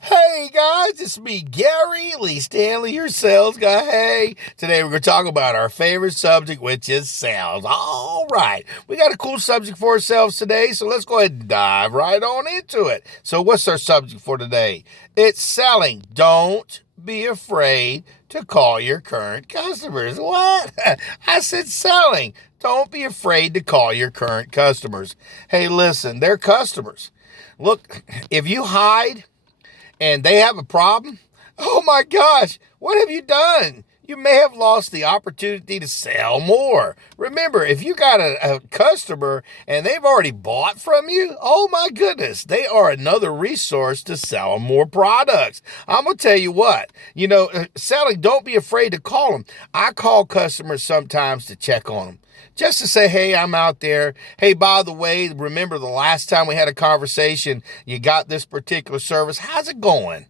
Hey guys, it's me, Gary Lee Stanley, your sales guy. Hey, today we're going to talk about our favorite subject, which is sales. All right, we got a cool subject for ourselves today, so let's go ahead and dive right on into it. So, what's our subject for today? It's selling. Don't be afraid to call your current customers. What? I said selling. Don't be afraid to call your current customers. Hey, listen, they're customers. Look, if you hide, and they have a problem, oh my gosh, what have you done? You may have lost the opportunity to sell more. Remember, if you got a customer and they've already bought from you, oh my goodness, they are another resource to sell more products. I'm going to tell you what, selling, don't be afraid to call them. I call customers sometimes to check on them. Just to say, hey, I'm out there. Hey, by the way, remember the last time we had a conversation, you got this particular service. How's it going?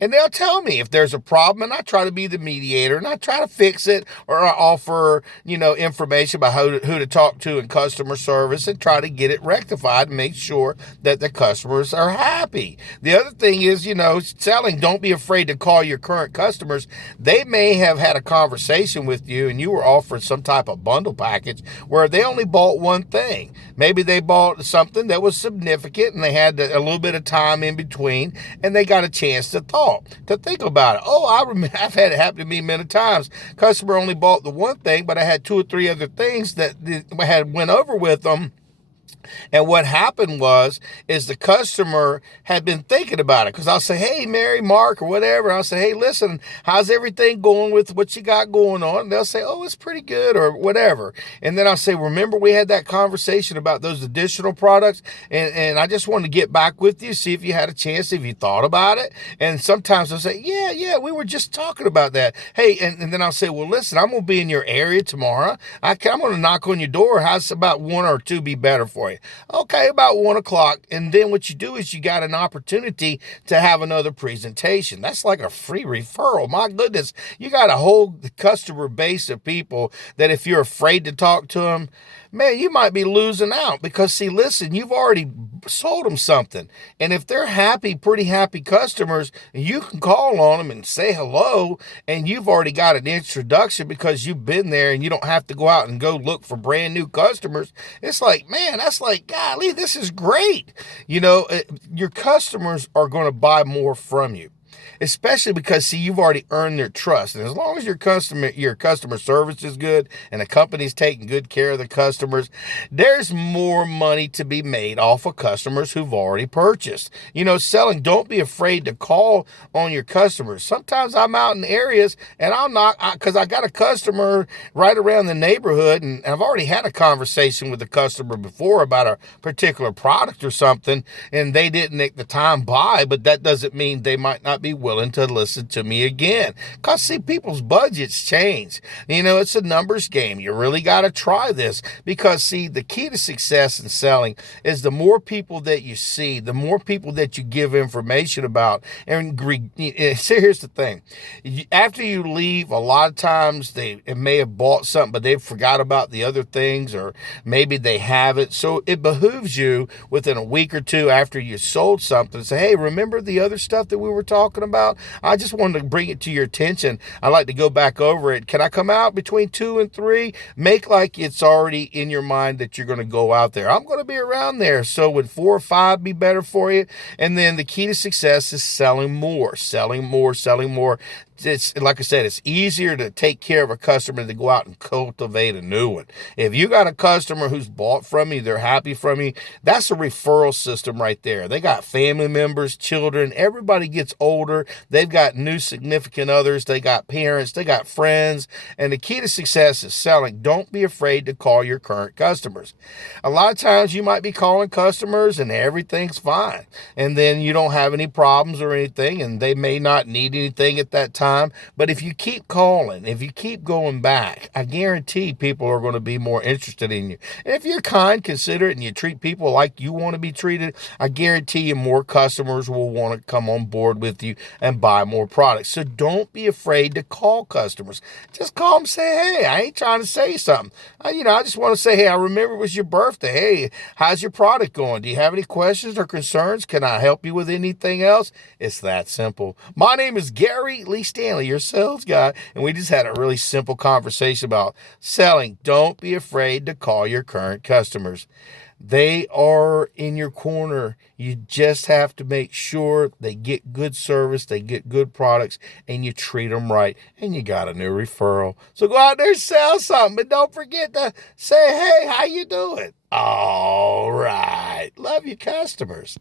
And they'll tell me if there's a problem, and I try to be the mediator, and I try to fix it, or I offer, information about who to talk to in customer service and try to get it rectified and make sure that the customers are happy. The other thing is, selling, don't be afraid to call your current customers. They may have had a conversation with you and you were offered some type of bundle package where they only bought one thing. Maybe they bought something that was significant and they had a little bit of time in between and they got a chance to think about it. Oh, I've had it happen to me many times. Customer only bought the one thing, but I had two or three other things that I had went over with them. And what happened is the customer had been thinking about it because I'll say, hey, Mary, Mark, or whatever. I'll say, hey, listen, how's everything going with what you got going on? And they'll say, oh, it's pretty good or whatever. And then I'll say, remember we had that conversation about those additional products? And I just wanted to get back with you, see if you had a chance, if you thought about it. And sometimes I'll say, yeah, we were just talking about that. Hey, and then I'll say, well, listen, I'm going to be in your area tomorrow. I'm going to knock on your door. How's about one or two be better for you? Okay, about 1 o'clock. And then what you do is you got an opportunity to have another presentation. That's like a free referral. My goodness, you got a whole customer base of people that if you're afraid to talk to them, man, you might be losing out because, see, listen, you've already sold them something. And if they're happy, pretty happy customers, you can call on them and say hello, and you've already got an introduction because you've been there and you don't have to go out and go look for brand new customers. It's like, man, that's like, golly, this is great. Your customers are going to buy more from you. Especially because, see, you've already earned their trust. And as long as your customer service is good and the company's taking good care of the customers, there's more money to be made off of customers who've already purchased. Selling, don't be afraid to call on your customers. Sometimes I'm out in areas and I'll knock because I got a customer right around the neighborhood and I've already had a conversation with the customer before about a particular product or something and they didn't make the time buy, but that doesn't mean they might not be willing to listen to me again. Because, see, people's budgets change. It's a numbers game. You really got to try this because, see, the key to success in selling is the more people that you see, the more people that you give information about. And see, here's the thing. After you leave, a lot of times they may have bought something, but they forgot about the other things, or maybe they haven't. So it behooves you within a week or two after you sold something to say, hey, remember the other stuff that we were talking about? I just wanted to bring it to your attention. I like to go back over it. Can I come out between 2 and 3? Make like it's already in your mind that you're going to go out there. I'm going to be around there. So would 4 or 5 be better for you? And then the key to success is selling more. It's like I said, it's easier to take care of a customer than go out and cultivate a new one. If you got a customer who's bought from you, they're happy from you, that's a referral system right there. They got family members, children, everybody gets older. They've got new significant others. They got parents, they got friends. And the key to success is selling. Don't be afraid to call your current customers. A lot of times you might be calling customers and everything's fine. And then you don't have any problems or anything, and they may not need anything at that time. But if you keep calling, if you keep going back, I guarantee people are going to be more interested in you. And if you're kind, considerate, and you treat people like you want to be treated, I guarantee you more customers will want to come on board with you you and buy more products. So don't be afraid to call customers. Just call them, say, hey, I ain't trying to say something. I just want to say, hey, I remember it was your birthday. Hey, how's your product going? Do you have any questions or concerns? Can I help you with anything else? It's that simple. My name is Gary Lee Stanley, your sales guy, and we just had a really simple conversation about selling. Don't be afraid to call your current customers. They are in your corner. You just have to make sure they get good service, they get good products, and you treat them right, and you got a new referral. So go out there and sell something, but don't forget to say, hey, how you doing? All right. Love your customers.